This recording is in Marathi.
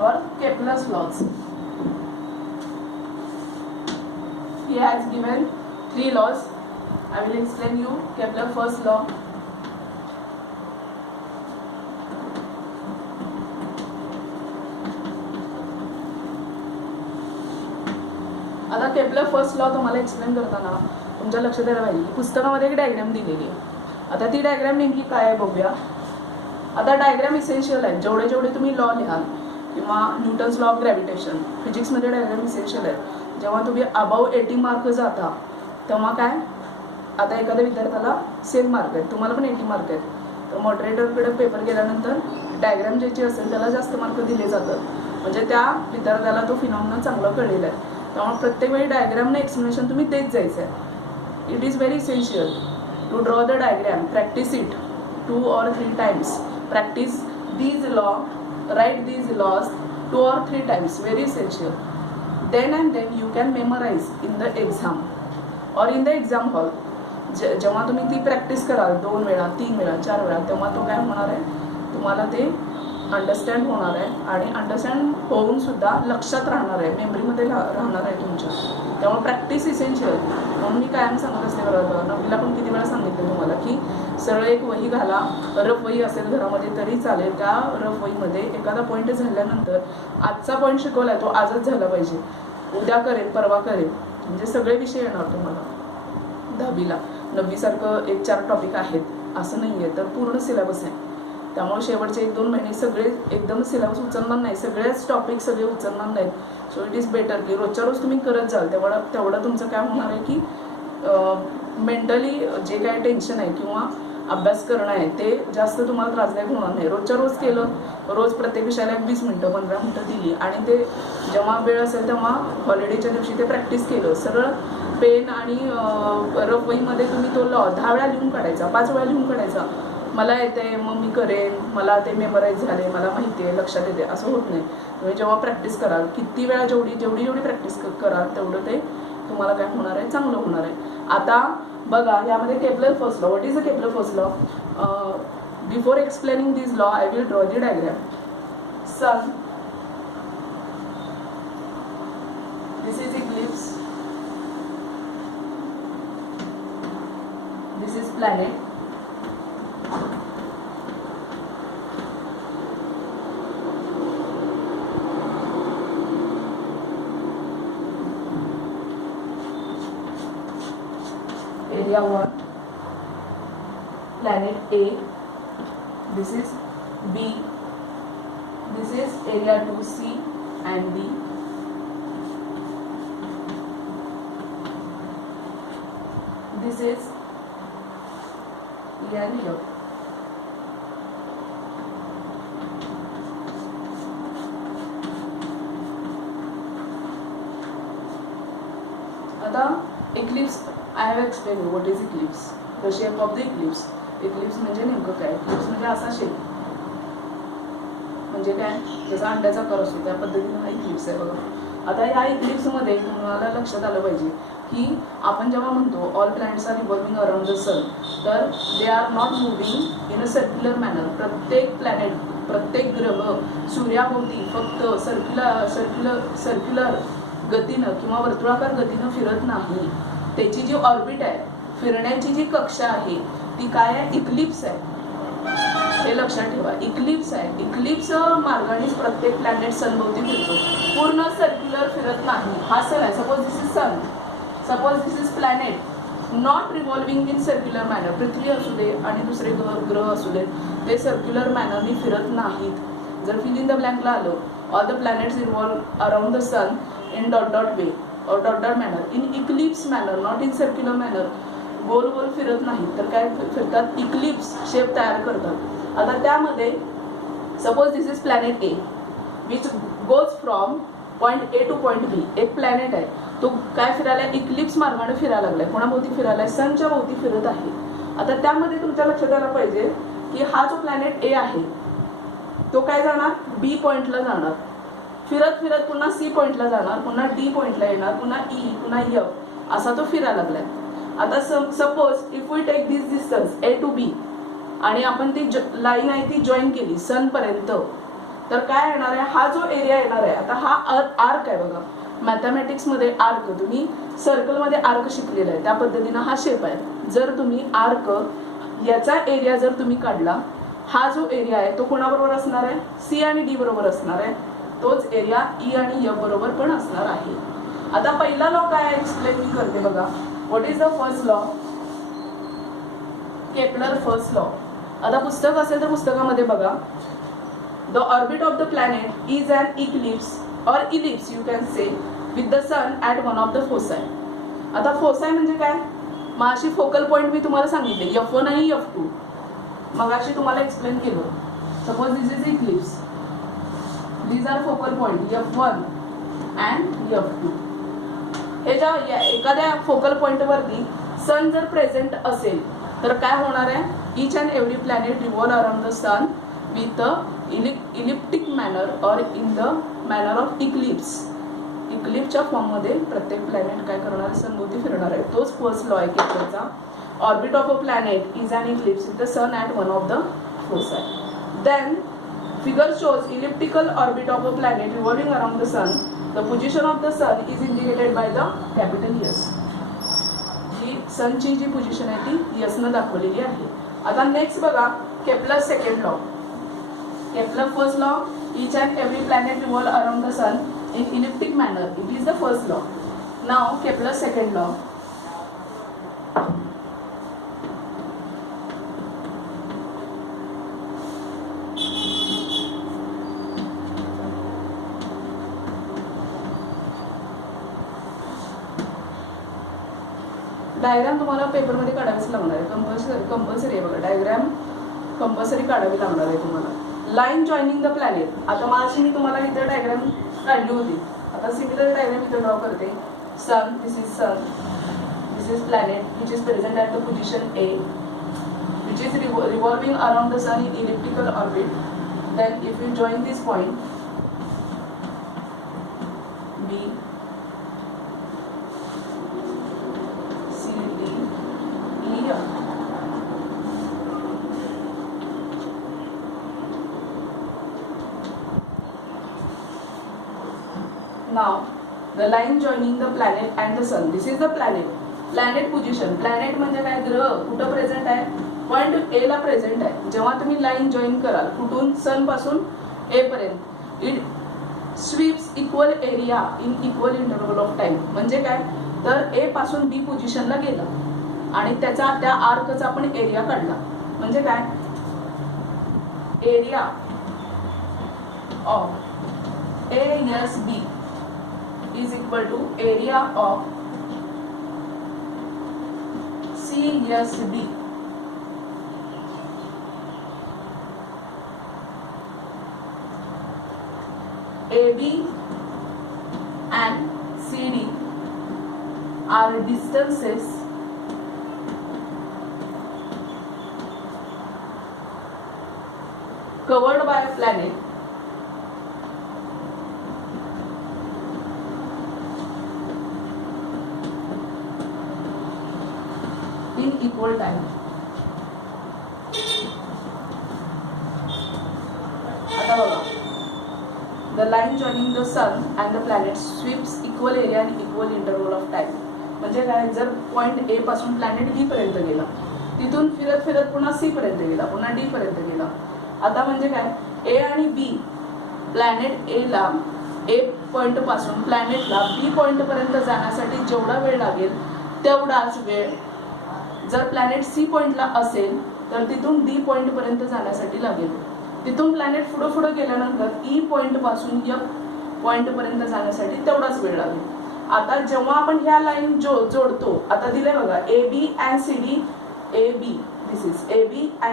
or Kepler's laws. He has given 3 laws. I will explain you Kepler first law. आता केपलर फर्स्ट लॉ तुम्हाला एक्सप्लेन करताना तुमच्या लक्षात यायला पाहिजे पुस्तकामध्ये एक डायग्राम दिलेली आहे. आता ती डायग्राम नेमकी काय आहे बघूया. आता डायग्राम इसेन्शियल आहे. जेवढे जेवढे तुम्ही लॉ लिहाल किंवा न्यूटन्स लॉ ऑफ ग्रॅव्हिटेशन फिजिक्समध्ये डायग्राम इसेन्शियल आहे. जेव्हा तुम्ही अबाव 80 मार्क जाता तेव्हा काय आता एखाद्या विद्यार्थ्याला सेम मार्क आहेत तुम्हाला पण 80 मार्क आहेत तर मॉडरेटरकडे पेपर गेल्यानंतर डायग्राम ज्याची असेल त्याला जास्त मार्क दिले जातात. म्हणजे त्या विद्यार्थ्याला तो फिनॉमिना चांगला कळलेला आहे. त्यामुळे प्रत्येक वेळी डायग्रामने एक्सप्लेनेशन तुम्ही देत जायचं आहे. It is very essential to draw the diagram. Practice it 2 or 3 times. Practice these law, write these laws 2 or 3 times. Very essential. Then and then you can memorize in the exam or in the exam hall. जेव्हा तुम्ही ती प्रॅक्टिस कराल 2 वेळा 3 वेळा 4 वेळा तेव्हा तो काय होणार आहे तुम्हाला ते अंडरस्टँड होणार आहे आणि अंडरस्टँड होऊन सुद्धा लक्षात राहणार आहे मेमरीमध्ये राहणार आहे तुमच्या. त्यामुळे प्रॅक्टिस इसेन्शियल. म्हणून मी कायम सांगत असते बरोबर. नववीला पण किती वेळा सांगितलं तुम्हाला की सरळ एक वही घाला. रफ वही असेल घरामध्ये तरी चालेल. त्या रफ वहीमध्ये एखादा पॉईंट झाल्यानंतर आजचा पॉईंट शिकवला आहे तो आजच झाला पाहिजे. उद्या करेल परवा करेल म्हणजे सगळे विषय येणार तुम्हाला 10वीला. 9वीसारखं 1-4 टॉपिक आहेत असं नाही आहे तर पूर्ण सिलेबस आहे. त्यामुळे शेवटचे 1-2 महिने सगळे एकदम सिलेबस उचलणार नाही. सगळेच टॉपिक सगळे उचलणार नाहीत. सो इट इज बेटर की रोजच्या रोज तुम्ही करत जाल तेवढं तुमचं काय होणार आहे की मेंटली जे काय टेन्शन आहे किंवा अभ्यास करणं आहे ते जास्त तुम्हाला त्रासदायक होणार नाही. रोजच्या रोज केलं रोज प्रत्येक विषयाला 20 मिनटं 15 मिनटं दिली आणि ते जेव्हा वेळ असेल तेव्हा हॉलिडेच्या दिवशी ते प्रॅक्टिस केलं. सरळ पेन आणि रफ वहीमध्ये तुम्ही तो लॉ 10 वेळा लिहून काढायचा 5 वेळा लिहून काढायचा. मला येते मग मी करेन मला ते मेमराईज झाले मला माहिती आहे लक्षात येते असं होत नाही. तुम्ही जेव्हा प्रॅक्टिस कराल किती वेळा जेवढी प्रॅक्टिस कराल तेवढं ते तुम्हाला काय होणार आहे चांगलं होणार आहे. आता बघा यामध्ये Kepler first law. What is a Kepler first law. Before explaining this law I will draw the diagram. Sun this is ellipse this is planet. Area 1 planet A. This is B. This is area 2 C and D. This is E and F. आता eclipse I have explained you what is eclipse. The shape of the eclipse. Eclipse म्हणजे नेमकं काय. eclipse म्हणजे असा शेप म्हणजे काय जसा अंड्याचा आकार असतो त्या पद्धतीने हा इक्लिप्स आहे बघा. आता या इक्लिप्समध्ये तुम्हाला लक्षात आलं पाहिजे की आपण जेव्हा म्हणतो all planets are revolving around the sun तर they are not moving in a circular manner. प्रत्येक प्लॅनेट प्रत्येक ग्रह सूर्याभोवती फक्त सर्क्युलर गतीनं किंवा वर्तुळाकार गतीनं फिरत नाही. त्याची जी ऑर्बिट आहे फिरण्याची जी कक्षा आहे ती काय आहे इक्लिप्स आहे. हे लक्षात ठेवा इक्लिप्स आहे. इक्लिप्स मार्गानेच प्रत्येक प्लॅनेट सनभोवती फिरतो. पूर्ण सर्क्युलर फिरत नाही. हा सन आहे suppose this is sun suppose this is planet not revolving in circular manner. पृथ्वी असू दे आणि दुसरे ग्रह असू दे ते सर्क्युलर मॅनरनी फिरत नाहीत. जर फिल इन द ब्लँकला आलं all the planets revolve around the sun in dot dot way और dot dot manner in eclipse manner not in circular manner. गोल गोल फिरत नाही तर काय फिरतात इक्लिप्स शेप तयार करतात. आता त्यामध्ये suppose this is planet A which goes from point A to point B. एक प्लॅनेट आहे तो काय फिरायला इक्लिप्स मार्गाने फिरायला लागलाय. कोणाभोवती फिरायला सनच्या भोवती फिरत आहे. आता त्यामध्ये तुमच्या लक्षात आलं पाहिजे की हा जो प्लॅनेट ए आहे तो काय जाणार बी पॉईंटला जाणार फिरत फिरत पुन्हा सी पॉईंटला जाणार पुन्हा डी पॉईंटला येणार पुन्हा ई पुन्हा एफ असा तो फिरायला लागलाय. आता suppose if we take this distance A to B आणि आपण ती लाईन आहे ती जॉईन केली सन पर्यंत तर काय येणार आहे, हा जो एरिया येणार आहे, आता हा आर्क आहे बघा, मॅथमॅटिक्स मध्ये आर्क, तुम्ही सर्कलमध्ये आर्क शिकलेला आहे त्या पद्धतीनं हा शेप आहे. जर तुम्ही आर्क याचा एरिया जर तुम्ही काढला, हा जो एरिया आहे तो कोणाबरोबर असणार आहे, सी आणि डी बरोबर असणार आहे. तोच एरिया ई आणि एफ बरोबर पण असणार आहे. आता पहिला लॉ काय एक्सप्लेन मी करते बघा. What is the first law? Kepler first law. आता पुस्तक असेल तर पुस्तकामध्ये बघा, the orbit of the planet is an eclipse और ellipse you can say with the sun at one of the foci. आता फोसाय म्हणजे काय, मग अशी फोकल पॉईंट मी तुम्हाला सांगितले F1 आणि F2, मग अशी तुम्हाला एक्सप्लेन केलं. Suppose this is ellipse, these are focal point F1 and F2. हे ज्या एखाद्या फोकल पॉईंट वरती सन जर प्रेझेंट असेल तर काय होणार आहे, each and every planet revolve around the sun with a elliptic manner और in the manner of eclipse. इक्लिप्सच्या फॉर्ममध्ये प्रत्येक प्लॅनेट काय करणार आहे, सनभोवती फिरणार आहे. तोच फर्स्ट लॉ आहे केपलरचा. Orbit of a planet is an eclipse with the sun at one of the foci. Then figure shows elliptical orbit of a planet revolving around the sun. The position of the sun is indicated by the capital S. ही सनची जी पोझिशन आहे ती S न दाखवलेली आहे. आता नेक्स्ट बघा, Kepler second law. Kepler first law, each and every planet revolve around the sun in elliptic manner. It is the first law. Now Kepler second law. Diagram तुम्हाला पेपरमध्ये काढावीच लागणार आहे, कंपल्सरी आहे बघा. डायग्राम कंपल्सरी काढावी लागणार आहे तुम्हाला. Line joining the planet. आता माझी मी तुम्हाला इथे डायग्राम काढली होती, आता सिमिलर डायग्राम इथे ड्रॉ करते. Sun, this is sun, this is planet which is present at the position A, which is revolving around the sun in elliptical orbit. Then if you join this point B, C, D, E, F. Now the line joining the planet and the sun. This is the planet. Planet position. Planet म्हणजे काय, ग्रह कुठं प्रेझेंट आहे, पॉइंट ए ला प्रेझेंट आहे. जेव्हा तुम्ही लाईन जॉईन कराल कुठून, सन पासून ए पर्यंत, it sweeps equal area in equal interval of time. म्हणजे काय, तर ए पासून बी पोझिशनला गेला आणि त्याचा त्या आर्कचा आपण एरिया काढला. म्हणजे काय, area of ASB is equal to area of CSD. AB and CD are distances covered by a planet in equal time. आता बघा, the line joining the sun and the planet sweeps equal area and equal interval of time. म्हणजे काय, जर पॉइंट ए पासून प्लॅनेट बी पर्यंत गेला, तिथून फिरत फिरत पुन्हा सी पर्यंत गेला, पुन्हा डी पर्यंत गेला. आता म्हणजे काय, ए आणि बी, प्लॅनेट ए ला ए पॉइंट पासून प्लॅनेटला बी पॉइंट पर्यंत जाण्यासाठी जेवढा वेळ लागेल तेवढाच वेळ जर प्लॅनेट सी पॉइंटला असेल तर तिथून डी पॉइंट पर्यंत जाण्यासाठी लागेल. तिथून प्लॅनेट पुढे पुढे गेल्यानंतर ई पॉइंट पासून एफ पॉइंट पर्यंत जाण्यासाठी तेवढाच वेळ लागेल. आता जेव्हा आपण ह्या लाईन जोडतो, आता दिले बघा AB and CD, AB, this is AB and